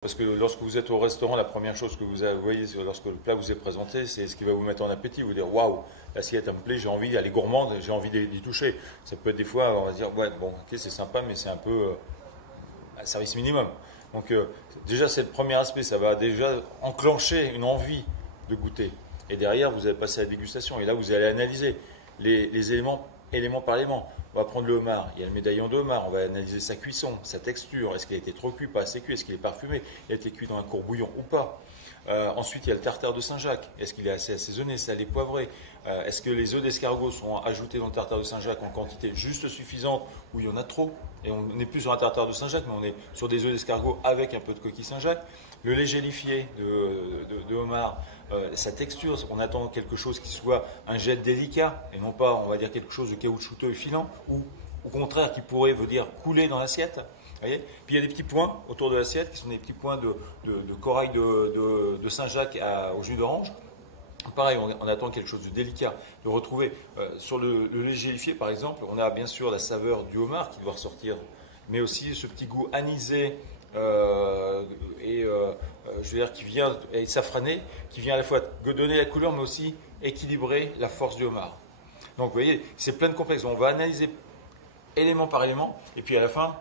Parce que lorsque vous êtes au restaurant, la première chose que vous voyez lorsque le plat vous est présenté, c'est ce qui va vous mettre en appétit. Vous dire waouh, l'assiette elle me plaît, j'ai envie, elle est gourmande, j'ai envie d'y toucher. Ça peut être des fois, on va se dire ouais, bon, ok, c'est sympa, mais c'est un peu un service minimum. Donc déjà, c'est le premier aspect, ça va déjà enclencher une envie de goûter. Et derrière, vous allez passer à la dégustation. Et là, vous allez analyser les éléments, élément par élément. On va prendre le homard, il y a le médaillon de homard, on va analyser sa cuisson, sa texture, est-ce qu'il a été trop cuit, pas assez cuit, est-ce qu'il est parfumé, il a été cuit dans un courbouillon ou pas. Ensuite, il y a le tartare de Saint-Jacques, est-ce qu'il est assez assaisonné, salé, poivré, est-ce que les œufs d'escargot sont ajoutés dans le tartare de Saint-Jacques en quantité juste suffisante ou il y en a trop. Et on n'est plus sur un tartare de Saint-Jacques, mais on est sur des œufs d'escargot avec un peu de coquille Saint-Jacques. Le lait gélifié de homard, sa texture, on attend quelque chose qui soit un gel délicat et non pas, on va dire, quelque chose de caoutchouteux et filant, ou au contraire qui pourrait veut dire couler dans l'assiette. Voyez. Puis il y a des petits points autour de l'assiette qui sont des petits points de corail de Saint-Jacques au jus d'orange. Pareil, on attend quelque chose de délicat, de retrouver. Sur le lait gélifié, par exemple, on a bien sûr la saveur du homard qui doit ressortir, mais aussi ce petit goût anisé je veux dire, qui vient, et safrané, qui vient à la fois donner la couleur, mais aussi équilibrer la force du homard. Donc, vous voyez, c'est plein de complexes. On va analyser élément par élément, et puis à la fin,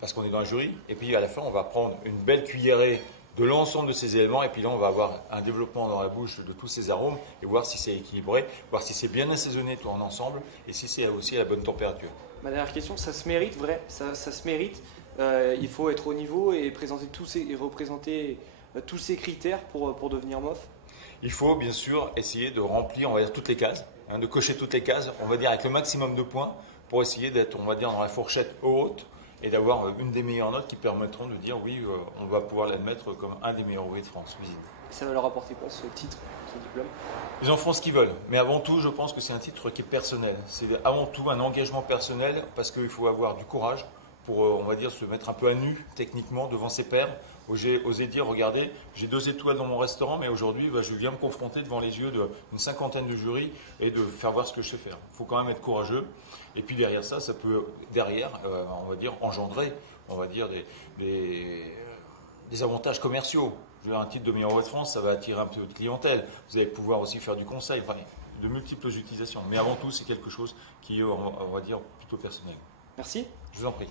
parce qu'on est dans un jury, et puis à la fin, on va prendre une belle cuillerée de l'ensemble de ces éléments, et puis là, on va avoir un développement dans la bouche de tous ces arômes, et voir si c'est équilibré, voir si c'est bien assaisonné tout en ensemble, et si c'est aussi à la bonne température. Ma dernière question, ça se mérite, vrai? Ça se mérite. Il faut être au niveau et représenter tous ces critères pour devenir MOF. Il faut bien sûr essayer de remplir, on va dire, toutes les cases, de cocher toutes les cases, on va dire avec le maximum de points, pour essayer d'être, on va dire, dans la fourchette haute et d'avoir une des meilleures notes qui permettront de dire oui, on va pouvoir l'admettre comme un des meilleurs ouvriers de France cuisine. Ça va leur apporter quoi, ce titre, ce diplôme? Ils en font ce qu'ils veulent, mais avant tout, je pense que c'est un titre qui est personnel. C'est avant tout un engagement personnel parce qu'il faut avoir du courage pour, on va dire, se mettre un peu à nu techniquement devant ses pairs. Oser dire, regardez, j'ai 2 étoiles dans mon restaurant, mais aujourd'hui, je viens me confronter devant les yeux d'une cinquantaine de jurys et de faire voir ce que je sais faire. Il faut quand même être courageux. Et puis derrière ça, ça peut, on va dire, engendrer, on va dire, des avantages commerciaux. Un titre de meilleur ouvrier de France, ça va attirer un peu de clientèle. Vous allez pouvoir aussi faire du conseil, enfin, de multiples utilisations. Mais avant tout, c'est quelque chose qui est, on va dire, plutôt personnel. Merci. Je vous en prie.